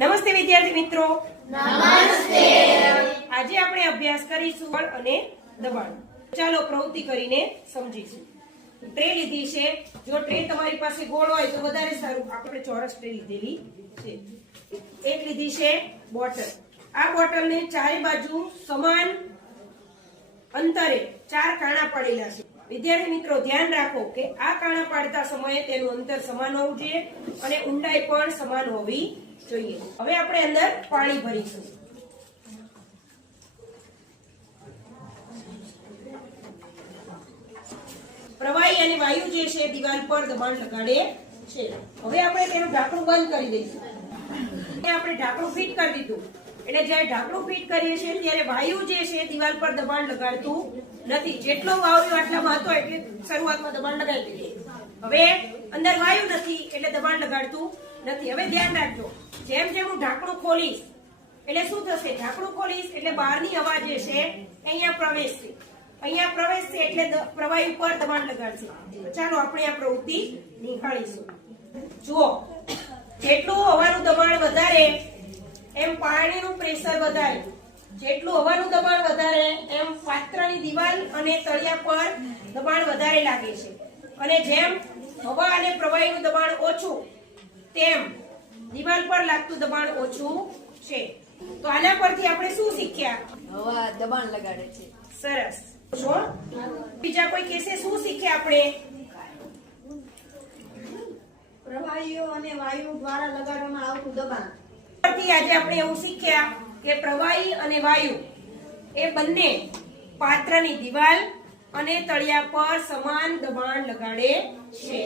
નમસ્તે વિદ્યાર્થી મિત્રો. નમસ્તે. આજે આપણે અભ્યાસ કરીશું બળ અને દબાણ. ચાલો પ્રવૃત્તિ કરીને સમજીશું. ટ્રે લીધી છે. જો ટ્રે તમારી પાસે ગોળ હોય તો વધારે સારું. આપણે ચોરસ ટ્રે લીધેલી છે. એક લીધી છે બોટલ. આ બોટલને ચારે બાજુ સમાન અંતરે 4 કાણા પાડેલા છે. વિદ્યાર્થી મિત્રો ધ્યાન રાખો કે આ કાણા પાડતા સમયે તેનું અંતર સમાન હોવું જોઈએ અને ઊંડાઈ પણ સમાન હોવી જોઈએ. હવે આપણે અંદર પાણી ભરીશું. પ્રવાહી અને વાયુ જે છે દિવાલ પર દબાણ લગાડે છે. હવે આપણે તેનું ઢાંકણું બંધ કરી દઈશું. આપણે ઢાંકણું ફિટ કરી દીધું. એટલે જ્યારે ઢાંકણું ફિટ કરીએ છીએ ત્યારે વાયુ જે છે દિવાલ પર દબાણ લગાડતું નથી. જેટલો વાયુ આટલામાં હતો એટલે શરૂઆતમાં દબાણ લગાડી દઈએ. હવે અંદર વાયુ નથી એટલે દબાણ લગાડતું નથી. હવે ધ્યાન રાખજો, જેમ જેમ હું ઢાંકણું ખોલીશ એટલે શું થશે? ઢાંકણું ખોલીશ એટલે બહારની હવા જે છે અહીંયા પ્રવેશશે. અહીંયા પ્રવેશશે એટલે પ્રવાહી ઉપર દબાણ લગાડશે. ચાલો આપણે આ પ્રવૃત્તિ નિહાળીશું. જુઓ, જેટલું હવાનું દબાણ વધારે એમ પાણીનું પ્રેશર વધારે. જેટલું હવાનું દબાણ વધારે એમ પાત્રની દિવાલ અને તળિયા પર દબાણ વધારે લાગે છે. અને જેમ હવા અને પ્રવાહીનું દબાણ ઓછું તેમ દિવાલ પર લાગતું દબાણ ઓછું છે. તો આના પરથી આપણે શું શીખ્યા? હવા દબાણ લગાડે છે. સરસ. શું બીજા કોઈ કેસે શું શીખ્યા આપણે? પ્રવાહીઓ અને વાયુ દ્વારા લગાડવામાં આવતું દબાણ. પરથી આજે આપણે એવું શીખ્યા કે પ્રવાહી અને વાયુ એ બંને પાત્રની દિવાલ અને તળિયા પર સમાન દબાણ લગાડે છે.